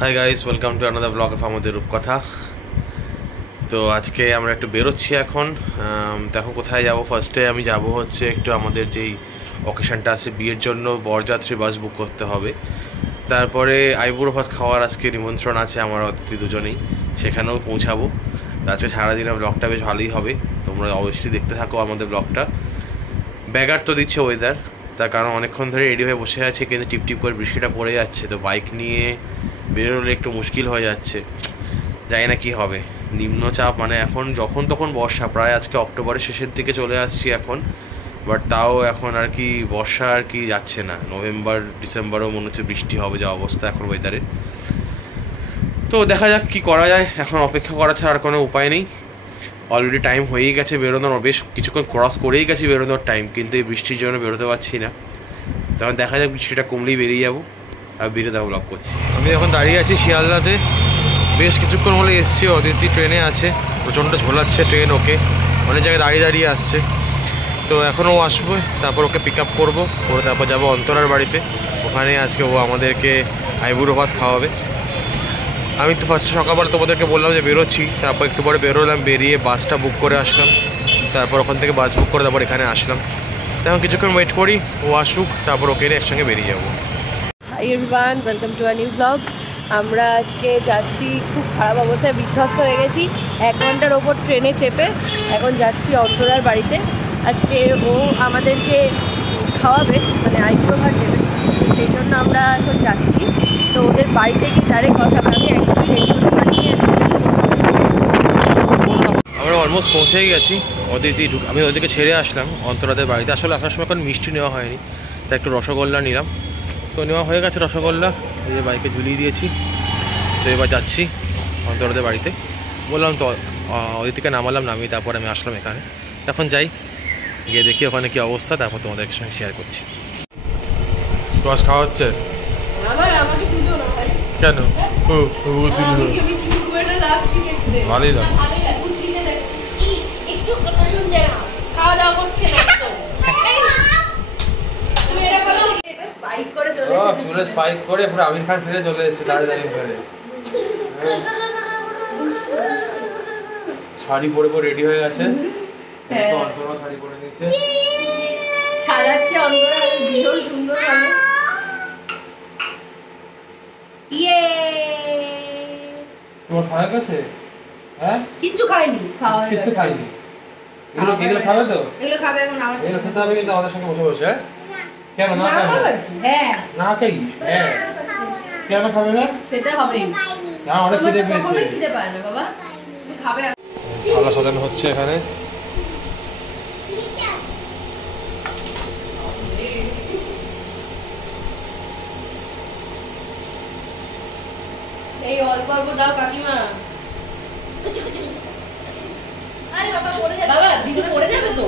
Hi guys, welcome to another blog of আমাদের রূপকথা। তো আজকে আমরা একটু বেরোচ্ছি এখন। দেখো কোথায় যাব। ফার্স্টে আমি যাব হচ্ছে একটু আমাদের যেই অকেশনটা আছে বিয়ের জন্য বরযাত্রী বাস বুক করতে হবে। তারপরে আইবুড়ো ভাত খাওয়ার আজকে নিমন্ত্রণ আছে আমার অতিথি দুজনেই, সেখানেও পৌঁছাবো। আজকে সারাদিনের ব্লগটা বেশ ভালোই হবে, তোমরা অবশ্যই দেখতে থাকো আমাদের ব্লগটা। ব্যাগার তো দিচ্ছে ওয়েদার, তার কারণ অনেকক্ষণ ধরে রেডি হয়ে বসে আছে, কিন্তু টিপটিপ করে বৃষ্টিটা পড়ে যাচ্ছে, তো বাইক নিয়ে বেরোলে একটু মুশকিল হয়ে যাচ্ছে। জানি না কী হবে। নিম্নচাপ মানে এখন যখন তখন বর্ষা, প্রায় আজকে অক্টোবরের শেষের দিকে চলে আসছি এখন, বাট তাও এখন আর কি বর্ষা আর কি যাচ্ছে না। নভেম্বর ডিসেম্বরেও মনে হচ্ছে বৃষ্টি হবে যা অবস্থা এখন ওয়েদারের। তো দেখা যাক কী করা যায়, এখন অপেক্ষা করা ছাড়া আর কোনো উপায় নেই। অলরেডি টাইম হয়েই গেছে বেরোনোর, বেশ কিছুক্ষণ ক্রস করেই গেছি বেরোনোর টাইম, কিন্তু এই বৃষ্টির জন্য বেরোতে পারছি না। তখন দেখা যাক, বৃষ্টিটা কমলেই বেরিয়ে যাবো আর বেরিয়ে দেওয়া ব্লগ করছি। আমি এখন দাঁড়িয়ে আছি শিয়ালদাতে, বেশ কিছুক্ষণ হলে এসছি। অদিতি ট্রেনে আছে, প্রচণ্ড ঝোলাচ্ছে ট্রেন, ওকে অনেক জায়গায় দাঁড়িয়ে দাঁড়িয়ে আসছে। তো এখনও আসবো, তারপর ওকে পিক আপ করবো, করে তারপর যাবো অন্তরার বাড়িতে। ওখানে আজকে ও আমাদেরকে আইবুড়ো ভাত খাওয়াবে। আমি তো ফার্স্টে সকালবেলা তোমাদেরকে বললাম যে বেরোচ্ছি, তারপর একটু পরে বেরোলাম, বেরিয়ে বাসটা বুক করে আসলাম। তারপর ওখান থেকে বাস বুক করে তারপর এখানে আসলাম। তখন কিছুক্ষণ ওয়েট করি ও আসুক, তারপর ওকে নিয়ে একসঙ্গে বেরিয়ে যাবো। Hi everyone, welcome to a new blog. আমরা আজকে যাচ্ছি, খুব খারাপ অবস্থায় বিধ্বস্ত হয়ে গেছি। 1 ঘন্টার ওপর ট্রেনে চেপে এখন যাচ্ছি অন্তরার বাড়িতে। আজকে ও আমাদেরকে খাওয়াবে, মানে আইবুড়ো ভাত দেবে, সেই জন্য আমরা এখন যাচ্ছি। তো ওদের বাড়িতে গিয়ে ডাইরেক্ট কথা হবে। আমি একদম রেডি হতে পারিনি আজকে। আমরা অলমোস্ট পৌঁছেই গেছি। আমি ওদিকে ছেড়ে আসলাম অন্তরাদের বাড়িতে। আসলে আসার সময় এখন মিষ্টি নেওয়া হয়নি, তাই একটু রসগোল্লা নিলাম। তো নেওয়া হয়ে গেছে রসগোল্লা, এই যে বাইকে ঝুলিয়ে দিয়েছি। তো এবার যাচ্ছি অন্তরাদের বাড়িতে। বললাম তো ওদিকে নামালাম, নামিয়ে তারপর আমি আসলাম এখানে। এখন যাই, গিয়ে দেখি ওখানে কী অবস্থা, তারপর তোমাদের সঙ্গে শেয়ার করছি। রস খাওয়া হচ্ছে কেন? ভালোই লাগে। চুলে স্পাইক করে পুরো আমির খান ফিরে চলে এসেছে দাঁড়িয়ে ফেলে। শাড়ি পরে পরে রেডি হয়ে গেছে, অন্তরা শাড়ি পরে নিয়েছে, ছাড়াচ্ছে অন্তরা, ভীষণ সুন্দর ভাবে। ইয়ে তোমার খাওয়া গেছে? হ্যাঁ, কিচ্ছু খাইনি, খাওয়া কিছু খাইনি। এগুলো খাবে তো? এগুলো খাবে এখন, আমার এগুলো খেতে হবে কিন্তু আমাদের সঙ্গে বসে বসে। কেন না খাবে? হ্যাঁ না খাই, হ্যাঁ কেন খাবে না? খেতে হবে না, অনেক খিদে পেয়েছে। কখনোই খিদে পায় না বাবা, তুই খাবে। থালা সাজানো হচ্ছে এখানে। এই অল্প অল্প দাও কাকিমা। আরে বাবা পড়ে যাবে, বাবা দিদি পড়ে যাবে তো।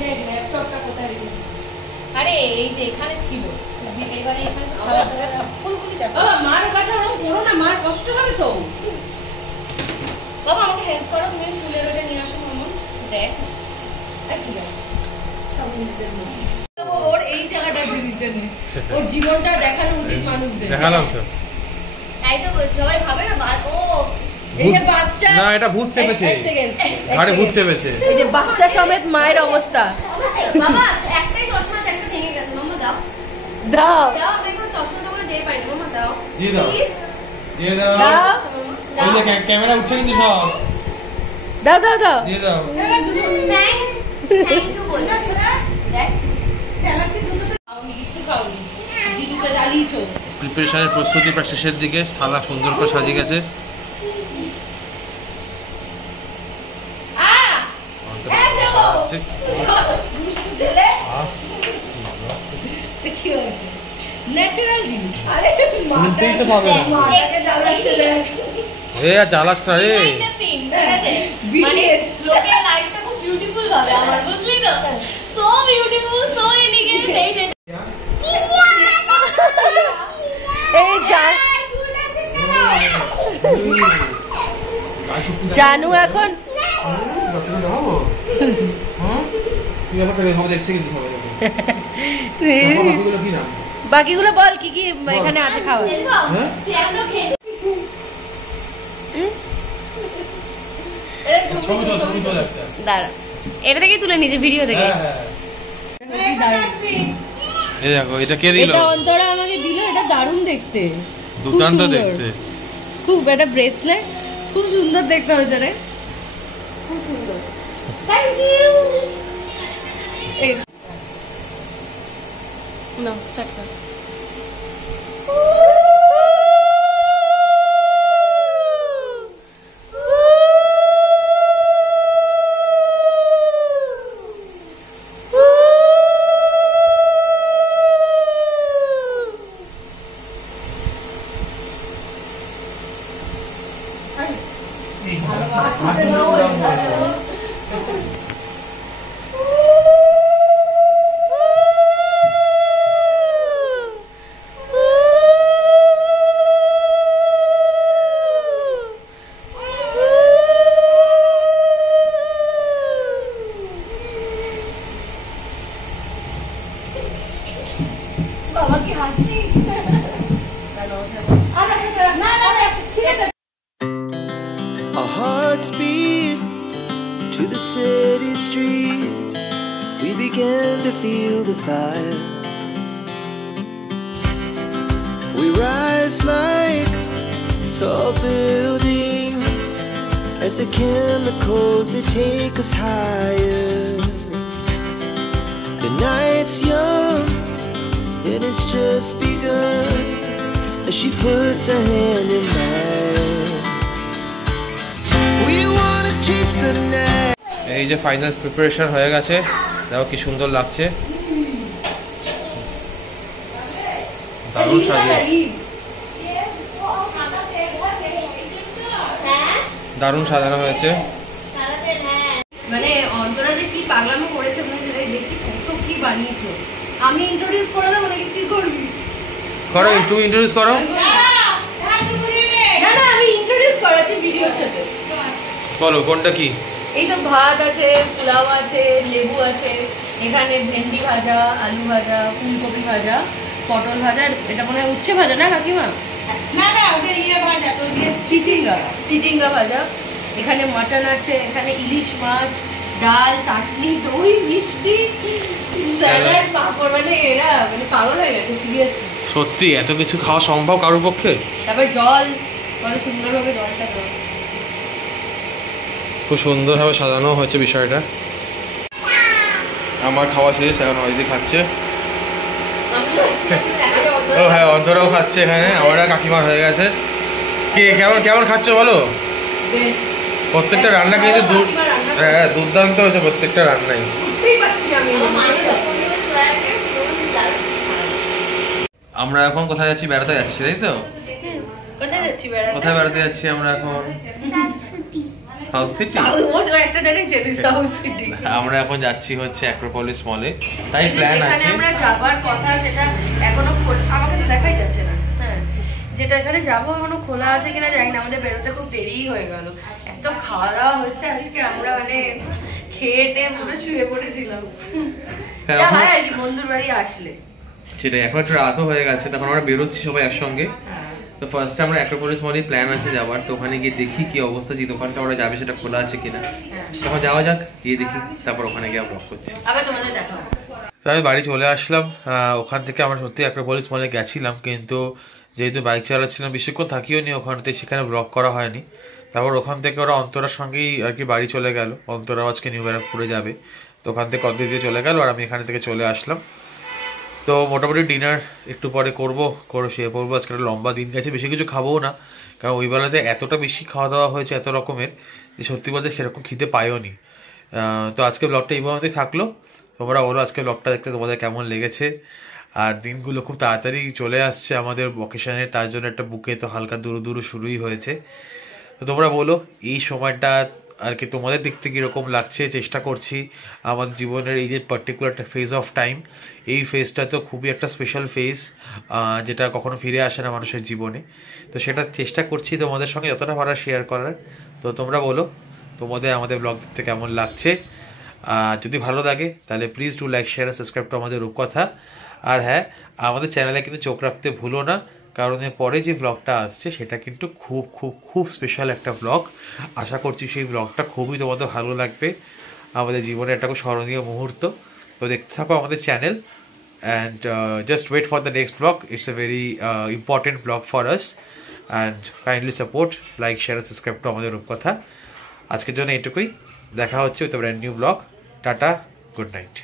দেখ ল্যাপটপটা কোথায় রেখেছিস? আরে এই যে এখানে ছিল, এবারে এখানে খাবার দাবার ফুলগুলি দেখো। বাবা মার কাছে ওরকম করো না, মার কষ্ট হবে তো। বাবা আমাকে হেল্প করো, তুমি ফুলের ওটা নিয়ে আসো মামা। দেখ ঠিক আছে, সব নিজেদের মধ্যে। ওর এই জায়গাটা জিনিসটা নেই, ওর জীবনটা দেখানো উচিত মানুষদের। দেখালাম তো, তাই তো বলছি, সবাই ভাবে না ও এই যে বাচ্চা, না এটা ভূত চেপেছে, ঘাড়ে ভূত চেপেছে। এই যে বাচ্চা সমেত মায়ের অবস্থা। বাবা একটাই চশমা আছে, একটা ভেঙে গেছে, মামা দাও দাও দাও, আমি কোনো চশমা তো করে দিয়ে পাই না, মামা দাও দিয়ে দাও, প্লিজ দিয়ে দাও। দাও এই যে ক্যামেরা উঠছে কিন্তু সব, দাও দাও দাও দিয়ে দাও। থ্যাংক ইউ বল। দেখ স্যালাডটি দুটো খাওনি, কিছু খাওনি, দিদুকে জ্বালিয়েছো। প্রিপারেশনের প্রস্তুতি প্রায় শেষের দিকে, থালা সুন্দর করে সাজিয়ে গেছে। জ্বালাস না রে, মানে লোকের লাইফটা খুব বিউটিফুল হবে আমার, বুঝলি তো? So beautiful, so elegant. এই জানু এখন দেখছে কিন্তু সবাই। বাকিগুলো বল কি কি এখানে আছে খাওয়া। দাঁড়া, এটা থেকে তুলে নিয়েছে ভিডিও থেকে। এই দেখো এটা কে দিল? এটা অন্তরা আমাকে দিল। এটা দারুণ দেখতে, দুর্দান্ত দেখতে, খুব। এটা ব্রেসলেট খুব সুন্দর দেখতে হয়েছে রে, খুব সুন্দর। Thank you. এই নাও স্টার্ট কর। Our hearts beat to the city streets. We began to feel the fire. We rise like tall buildings as the chemicals they take us higher. The night's young and it's just begun as she puts her hand in mine. We wanna chase the night. এই যে final preparation হয়ে গেছে, দেখো কি সুন্দর লাগছে, দারুণ সাজে, দারুণ সাজানো হয়েছে। মানে অন্তরা যে কি পাগলামো করেছে মানে সেটাই দেখছি, কত কি বানিয়েছো। আমি ইন্ট্রোডিউস করে দেবো নাকি তুই করবি? করো, তুমি ইন্ট্রোডিউস করো। না না, আমি ইন্ট্রোডিউস করাচ্ছি ভিডিওর সাথে। বলো কোনটা কি? এই তো ভাত আছে, পোলাও আছে, লেবু আছে, এখানে ভেন্ডি ভাজা, আলু ভাজা, ফুলকপি ভাজা, পটল ভাজা, এটা মনে হয় উচ্ছে ভাজা না কাকিমা? না না, ওটা ইয়ে ভাজা, তো চিচিঙ্গা, চিচিঙ্গা ভাজা। এখানে মাটন আছে, এখানে ইলিশ মাছ, ডাল, চাটনি, দই, মিষ্টি, স্যালাড, পাঁপড়। মানে এরা মানে পাগল হয়ে গেছে সিরিয়াসলি। সত্যি এত কিছু খাওয়া সম্ভব কারোর পক্ষে? তারপর জল, কত সুন্দরভাবে জলটা দেওয়া, খুব সুন্দরভাবে সাজানো হয়েছে বিষয়টা। আমার খাওয়া শেষ, এখন অদিতি খাচ্ছে। ও হ্যাঁ, অন্তরাও খাচ্ছে এখানে, আমরা কাকিমার হয়ে গেছে। কে কেমন কেমন খাচ্ছ বলো? প্রত্যেকটা রান্না কিন্তু হ্যাঁ দুর্দান্ত হয়েছে, প্রত্যেকটা রান্নাই। আমরা এখন কোথায় যাচ্ছি? বেড়াতে যাচ্ছি, তাই তো? কোথায় যাচ্ছি বেড়াতে? কোথায় বেড়াতে যাচ্ছি আমরা এখন? South city. একটা জায়গায় যাবি, সাউথ সিটি। আমরা এখন যাচ্ছি হচ্ছে অ্যাক্রোপলিস মলে, তাই প্ল্যান আছে। আমরা যাবার কথা সেটা এখনো আমাকে তো দেখাই যাচ্ছে না। হ্যাঁ, যেটা এখানে যাবো এখনো খোলা আছে কিনা জানি না। আমাদের বেরোতে খুব দেরিই হয়ে গেল, এত খাওয়া দাওয়া হচ্ছে আজকে। আমরা মানে খেয়ে টেয়ে পুরো শুয়ে পড়েছিলাম। যা হয় আর কি বন্ধুর বাড়ি আসলে। সেটাই, এখন একটু রাতও হয়ে গেছে, তখন আমরা বেরোচ্ছি সবাই একসঙ্গে। তো ফার্স্টে আমরা অ্যাক্রোপলিস মলে প্ল্যান আছে যাওয়ার, তো ওখানে গিয়ে দেখি কি অবস্থা, যে দোকানটা আমরা যাবে সেটা খোলা আছে কিনা। তখন যাওয়া যাক, গিয়ে দেখি, তারপর ওখানে গিয়ে ব্লগ করছি। আবার তোমাদের দেখা। তো আমি বাড়ি চলে আসলাম। ওখান থেকে আমরা সত্যি অ্যাক্রোপলিস মলে গেছিলাম, কিন্তু যেহেতু বাইক চালাচ্ছিলাম বেশিক্ষণ থাকিও নি ওখানতে, সেখানে ব্লগ করা হয়নি। তারপর ওখান থেকে ওরা অন্তরার সঙ্গেই আর কি বাড়ি চলে গেল। অন্তরাও আজকে নিউ ব্যারাকপুরে যাবে, তো ওখান থেকে অদ্বৈতীয় চলে গেল, আর আমি এখান থেকে চলে আসলাম। তো মোটামুটি ডিনার একটু পরে করবো, করে শুয়ে পড়বো। আজকে একটা লম্বা দিন গেছে, বেশি কিছু খাবোও না, কারণ ওই বেলাতে এতটা বেশি খাওয়া দাওয়া হয়েছে এত রকমের, যে সত্যি বলতে সেরকম খিদে পাইও নি। তো আজকে ব্লগটা এই পর্যন্তই থাকলো। তোমরা বলো আজকে ব্লগটা দেখতে তোমাদের কেমন লেগেছে। আর দিনগুলো খুব তাড়াতাড়ি চলে আসছে আমাদের ভকেশনের, তার জন্য একটা বুকে তো হালকা দূরে দূরে শুরুই হয়েছে। তো তোমরা বলো এই সময়টা আর কি তোমাদের দিক থেকে কীরকম লাগছে। চেষ্টা করছি আমার জীবনের এই যে পার্টিকুলার একটা ফেজ অফ টাইম, এই ফেজটা তো খুবই একটা স্পেশাল ফেজ, যেটা কখনো ফিরে আসে না মানুষের জীবনে। তো সেটা চেষ্টা করছি তোমাদের সঙ্গে যতটা পারা শেয়ার করার। তো তোমরা বলো তোমাদের আমাদের ব্লগ দেখতে কেমন লাগছে। যদি ভালো লাগে তাহলে please do like share subscribe to আমাদের রূপকথা। আর হ্যাঁ, আমাদের চ্যানেলে কিন্তু চোখ রাখতে ভুলো না, কারণ এর পরে যে ব্লগটা আসছে সেটা কিন্তু খুব খুব খুব স্পেশাল একটা ব্লগ। আশা করছি সেই ব্লগটা খুবই তোমাদের ভালো লাগবে, আমাদের জীবনে একটা খুব স্মরণীয় মুহূর্ত। তো দেখতে থাকো আমাদের channel and just wait for the next vlog. It's a very important vlog for us and kindly support, like, share and subscribe to আমাদের রূপকথা। আজকের জন্য এটুকুই, দেখা হচ্ছে with a brand new blog. Tata, good night.